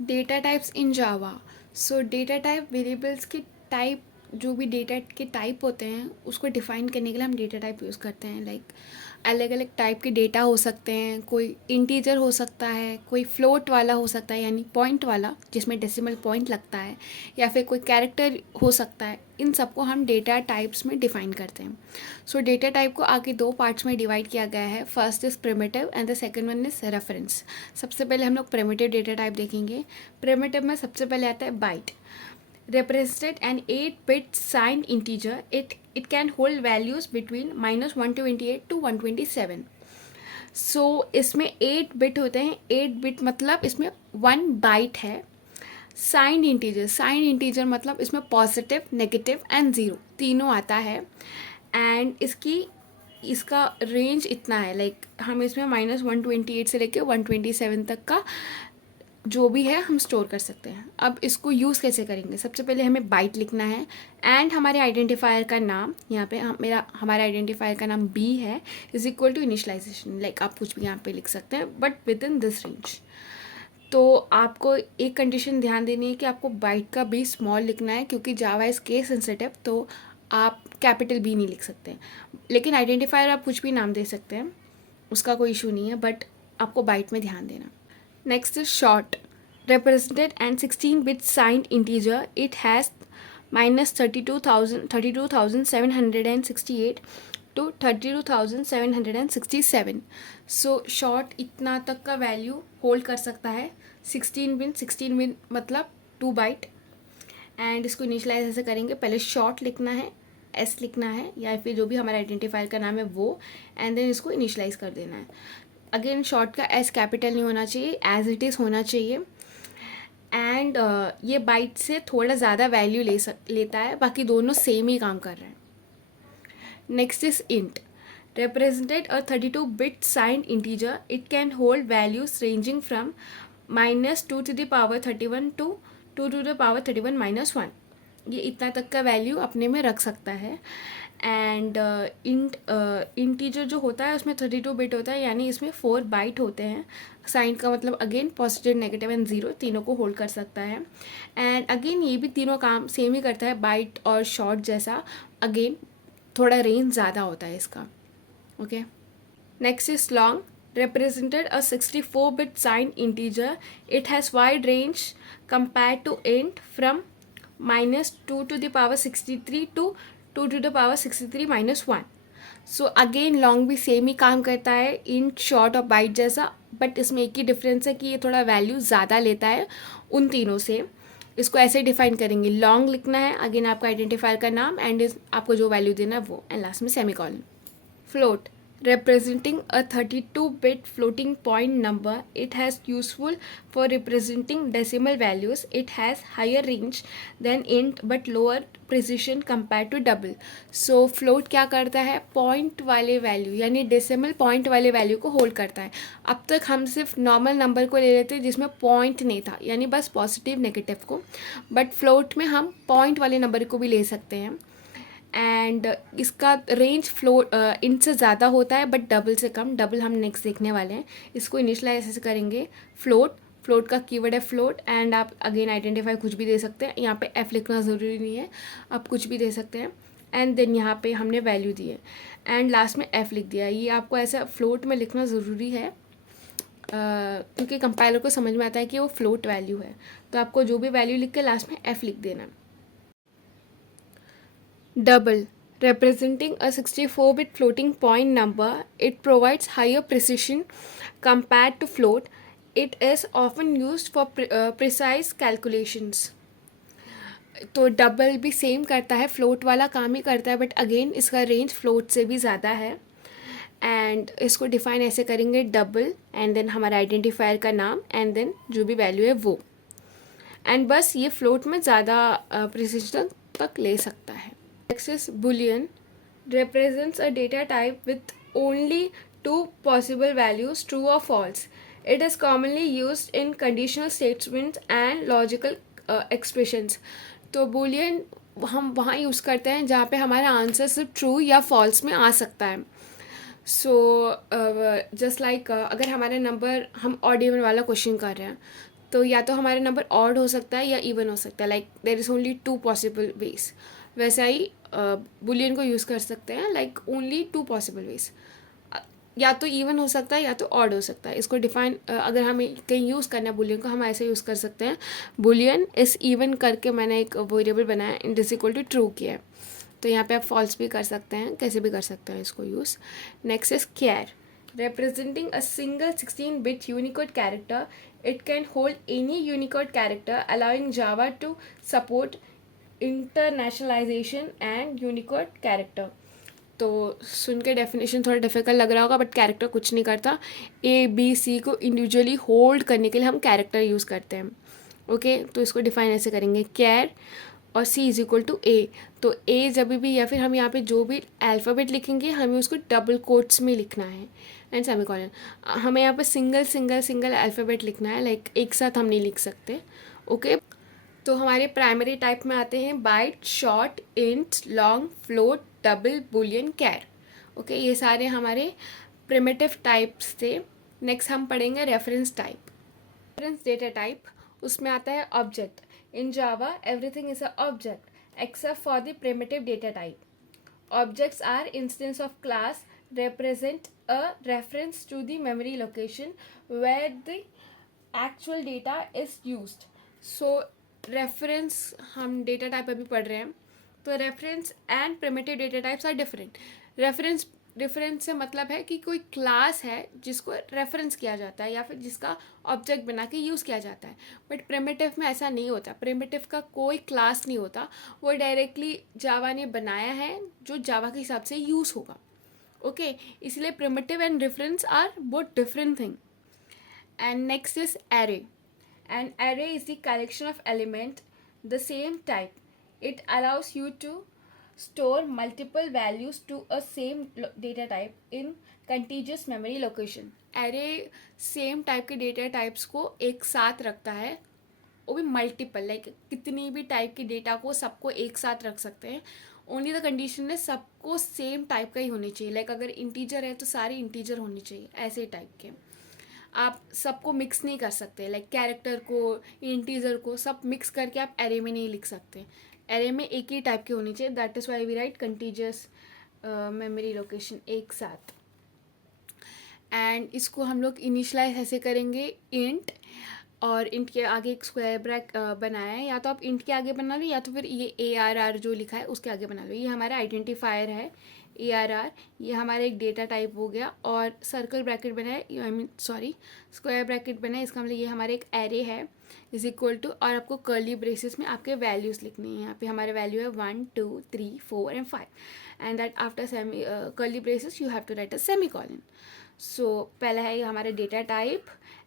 Data types in Java. So data type variables के type, जो भी डेटा के टाइप होते हैं उसको डिफाइन करने के लिए हम डेटा टाइप यूज़ करते हैं। लाइक अलग अलग टाइप के डेटा हो सकते हैं, कोई इंटीजर हो सकता है, कोई फ्लोट वाला हो सकता है यानी पॉइंट वाला जिसमें डेसिमल पॉइंट लगता है, या फिर कोई कैरेक्टर हो सकता है। इन सबको हम डेटा टाइप्स में डिफाइन करते हैं। सो डेटा टाइप को आगे दो पार्ट्स में डिवाइड किया गया है। First is primitive and the second one is reference. सबसे पहले हम लोग प्रिमिटिव डेटा टाइप देखेंगे। प्रिमिटिव में सबसे पहले आता है bite. Represented an 8-bit signed integer, it can hold values between -128 to 127. सो इसमें 8 बिट होते हैं। 8 बिट मतलब इसमें 1 बाइट है। साइंड इंटीजर मतलब इसमें पॉजिटिव, नेगेटिव एंड ज़ीरो तीनों आता है। एंड इसका रेंज इतना है, लाइक हम इसमें -128 से लेकर 127 तक का जो भी है हम स्टोर कर सकते हैं। अब इसको यूज़ कैसे करेंगे? सबसे पहले हमें बाइट लिखना है एंड हमारे आइडेंटिफायर का नाम, यहाँ पे हमारा आइडेंटिफायर का नाम बी है, is equal to initialization. Like आप कुछ भी यहाँ पे लिख सकते हैं but within this range. तो आपको एक कंडीशन ध्यान देनी है कि आपको बाइट का बी स्मॉल लिखना है, क्योंकि जावा इज केस सेंसिटिव, तो आप कैपिटल बी नहीं लिख सकते। लेकिन आइडेंटिफायर आप कुछ भी नाम दे सकते हैं, उसका कोई इशू नहीं है, बट आपको बाइट में ध्यान देना। Next is short. Represented and 16-bit signed integer. It has minus 32,768 to 32,767. So short इतना तक का वैल्यू होल्ड कर सकता है। 16 बिट मतलब 2 बाइट। एंड इसको इनिशलाइज ऐसे करेंगे, पहले शॉर्ट लिखना है, एस लिखना है या फिर जो भी हमारा आइडेंटिफायर का नाम है वो, एंड देन इसको इनिशलाइज कर देना है। अगेन शॉर्ट का एस कैपिटल नहीं होना चाहिए, एज इट इज़ होना चाहिए। एंड ये बाइट से थोड़ा ज़्यादा वैल्यू लेता है, बाकी दोनों सेम ही काम कर रहे हैं। Next is int. represented a 32-bit signed integer. It can hold values ranging from -2 to the power 31 to 2 to the power 31 minus 1. ये इतना तक का वैल्यू अपने में रख सकता है। एंड इंटीजर जो होता है उसमें 32 बिट होता है, यानी इसमें 4 बाइट होते हैं। साइन का मतलब again positive, negative and zero तीनों को होल्ड कर सकता है। एंड अगेन ये भी तीनों काम सेम ही करता है, बाइट और शॉर्ट जैसा। अगेन थोड़ा रेंज ज़्यादा होता है इसका। Okay, next is long. represented a 64-bit signed integer. It has wide range compared to int from -2 to the power 63 to 2 to the power 63 minus 1. So again long भी same ही काम करता है int, short और bite जैसा, but इसमें एक ही difference है कि ये थोड़ा वैल्यू ज़्यादा लेता है उन तीनों से। इसको ऐसे डिफाइन करेंगे, लॉन्ग लिखना है, अगेन आपका आइडेंटिफायर का नाम एंड आपको जो वैल्यू देना है वो, एंड लास्ट में semicolon. Float. Representing a 32-bit floating point number. It has useful for representing decimal values. It has higher range than int but lower precision compared to double. So float क्या करता है? Point वाले value यानी decimal point वाले value को hold करता है। अब तक हम सिर्फ नॉर्मल नंबर को ले लेते हैं जिसमें पॉइंट नहीं था, यानी बस पॉजिटिव नेगेटिव को, बट फ्लोट में हम पॉइंट वाले नंबर को भी ले सकते हैं। एंड इसका रेंज इनसे ज़्यादा होता है बट डबल से कम। डबल हम नेक्स्ट देखने वाले हैं। इसको इनिशलाइज ऐसे करेंगे, फ्लोट का कीवर्ड है फ्लोट, एंड आप अगेन आइडेंटिफाई कुछ भी दे सकते हैं। यहाँ पे एफ लिखना ज़रूरी नहीं है, आप कुछ भी दे सकते हैं। एंड देन यहाँ पे हमने वैल्यू दी है एंड लास्ट में एफ लिख दिया। ये आपको ऐसा फ्लोट में लिखना ज़रूरी है क्योंकि कंपाइलर को समझ में आता है कि वो फ्लोट वैल्यू है, तो आपको जो भी वैल्यू लिख के लास्ट में एफ लिख देना। Double. Representing a 64-bit floating point number, it provides higher precision compared to float. It is often used for precise calculations. तो डबल भी सेम करता है, फ्लोट वाला काम ही करता है, बट अगेन इसका रेंज फ्लोट से भी ज़्यादा है। एंड इसको डिफाइन ऐसे करेंगे, डबल एंड देन हमारा आइडेंटिफायर का नाम एंड देन जो भी वैल्यू है वो, एंड बस ये फ्लोट में ज़्यादा प्रिसिशन तक ले सकता है। Next is Boolean. Represents a data type with only two possible values, true or false. It is commonly used in conditional statements and logical expressions. तो Boolean हम वहाँ यूज़ करते हैं जहाँ पे हमारा आंसर सिर्फ ट्रू या फॉल्स में आ सकता है। सो जस्ट लाइक अगर हमारा नंबर, हम ऑड इवन वाला क्वेश्चन कर रहे हैं तो या तो हमारा नंबर ऑड हो सकता है या इवन हो सकता है, like there is only 2 possible ways. वैसा ही बुलियन को यूज़ कर सकते हैं, लाइक ओनली 2 पॉसिबल वेज, या तो इवन हो सकता है या तो ऑड हो सकता है। इसको डिफाइन अगर हमें कहीं यूज़ करना है बुलियन को, हम ऐसे यूज़ कर सकते हैं, बुलियन इस इवन करके मैंने एक वेरिएबल बनाया, in this equal to true किया है, तो यहाँ पे आप फॉल्स भी कर सकते हैं, कैसे भी कर सकते हैं इसको use. Next is char, representing a single 16-bit Unicode character. It can hold any Unicode character, allowing Java to support internationalization and Unicode character. तो सुन के डेफिनेशन थोड़ा डिफिकल्ट लग रहा होगा, बट कैरेक्टर कुछ नहीं करता। ए बी सी को इंडिविजुअली होल्ड करने के लिए हम कैरेक्टर यूज़ करते हैं। ओके, तो इसको डिफाइन ऐसे करेंगे, कैर और सी इज इक्वल टू ए। तो ए जब भी, या फिर हम यहाँ पे जो भी अल्फ़ाबेट लिखेंगे हमें उसको डबल कोट्स में लिखना है एंड सेमीकोलन। हमें यहाँ पे सिंगल सिंगल सिंगल अल्फ़ाबेट लिखना है, लाइक एक साथ हम नहीं लिख सकते। ओके, तो हमारे प्राइमरी टाइप में आते हैं byte, short, int, long, float, double, boolean, char. Okay, ये सारे हमारे प्रिमिटिव टाइप्स थे। नेक्स्ट हम पढ़ेंगे reference type. Reference data type, उसमें आता है object. In Java everything is a object except for the primitive data type. Objects are instance of class represent a reference to the memory location where the actual data is used. So reference हम data type अभी पढ़ रहे हैं, तो reference and primitive data types are different. Reference से मतलब है कि कोई क्लास है जिसको रेफरेंस किया जाता है या फिर जिसका ऑब्जेक्ट बना के यूज़ किया जाता है, बट प्रिमिटिव में ऐसा नहीं होता। प्रिमिटिव का कोई क्लास नहीं होता, वो डायरेक्टली जावा ने बनाया है जो जावा के हिसाब से यूज़ होगा। ओके, इसलिए primitive and reference are both different thing. And next is array. And array is the collection of element the same type. It allows you to store multiple values to a same data type in contiguous memory location. Array same type के data types को एक साथ रखता है, वो भी multiple, like कितनी भी टाइप के डेटा को सबको एक साथ रख सकते हैं। ओनली द कंडीशन है सबको सेम टाइप का ही होनी चाहिए, लाइक अगर इंटीजर है तो सारे इंटीजर होनी चाहिए, ऐसे टाइप के। आप सबको मिक्स नहीं कर सकते, लाइक कैरेक्टर को, इंटीजर को सब मिक्स करके आप एरे में नहीं लिख सकते। एरे में एक ही टाइप के होनी चाहिए, that is why we write contiguous memory location एक साथ। एंड इसको हम लोग इनिशलाइज ऐसे करेंगे, इंट, और इंट के आगे एक स्क्वायर ब्रैकेट बनाया है, या तो आप इंट के आगे बना लो या तो फिर ये ARR जो लिखा है उसके आगे बना लो। ये हमारा आइडेंटिफायर है ARR, ये हमारा एक डेटा टाइप हो गया। और सर्कल ब्रैकेट बनाए, स्क्वायर ब्रैकेट बनाए, इसका मतलब ये हमारा एक एरे है इज इक्वल टू, और आपको कर्ली ब्रेसेस में आपके वैल्यूज़ लिखनी है। यहाँ पे हमारे वैल्यू है 1 2 3 4 and 5, and that after semi curly braces you have to write a semicolon. So पहला है ये हमारा डेटा टाइप,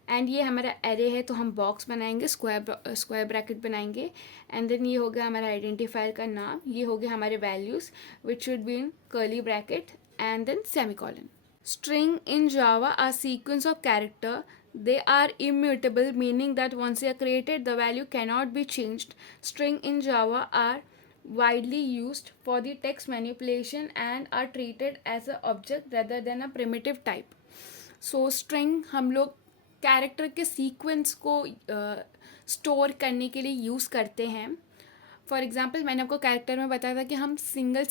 एंड ये हमारा एरे है तो हम बॉक्स बनाएंगे, स्क्वायर ब्रैकेट बनाएंगे, एंड देन ये हो गया हमारा आइडेंटिफायर का नाम, ये हो गया हमारे values which should be in curly bracket and then semicolon. String in Java are sequence of character. They are immutable, meaning that once they are created, the value cannot be changed. String in Java are widely used for the text manipulation and are treated as an object rather than a primitive type. So string हम लोग character के sequence को store करने के लिए use करते हैं। For example, मैंने आपको कैरेक्टर में बताया था कि हम सिंगल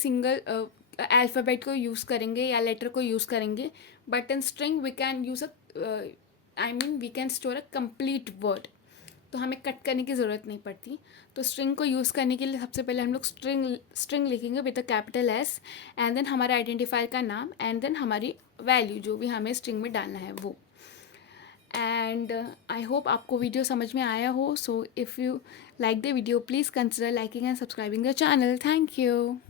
अल्फ़ाबेट को यूज़ करेंगे या लेटर को यूज़ करेंगे, but in string we can use we can store a complete word, तो हमें कट करने की ज़रूरत नहीं पड़ती। तो स्ट्रिंग को यूज़ करने के लिए सबसे पहले हम लोग स्ट्रिंग लिखेंगे with a capital S, and then हमारा आइडेंटिफायर का नाम, एंड देन हमारी वैल्यू जो भी हमें स्ट्रिंग में डालना है वो। एंड आई होप आपको वीडियो समझ में आया हो। So if you like the video please consider liking and subscribing the channel. Thank you.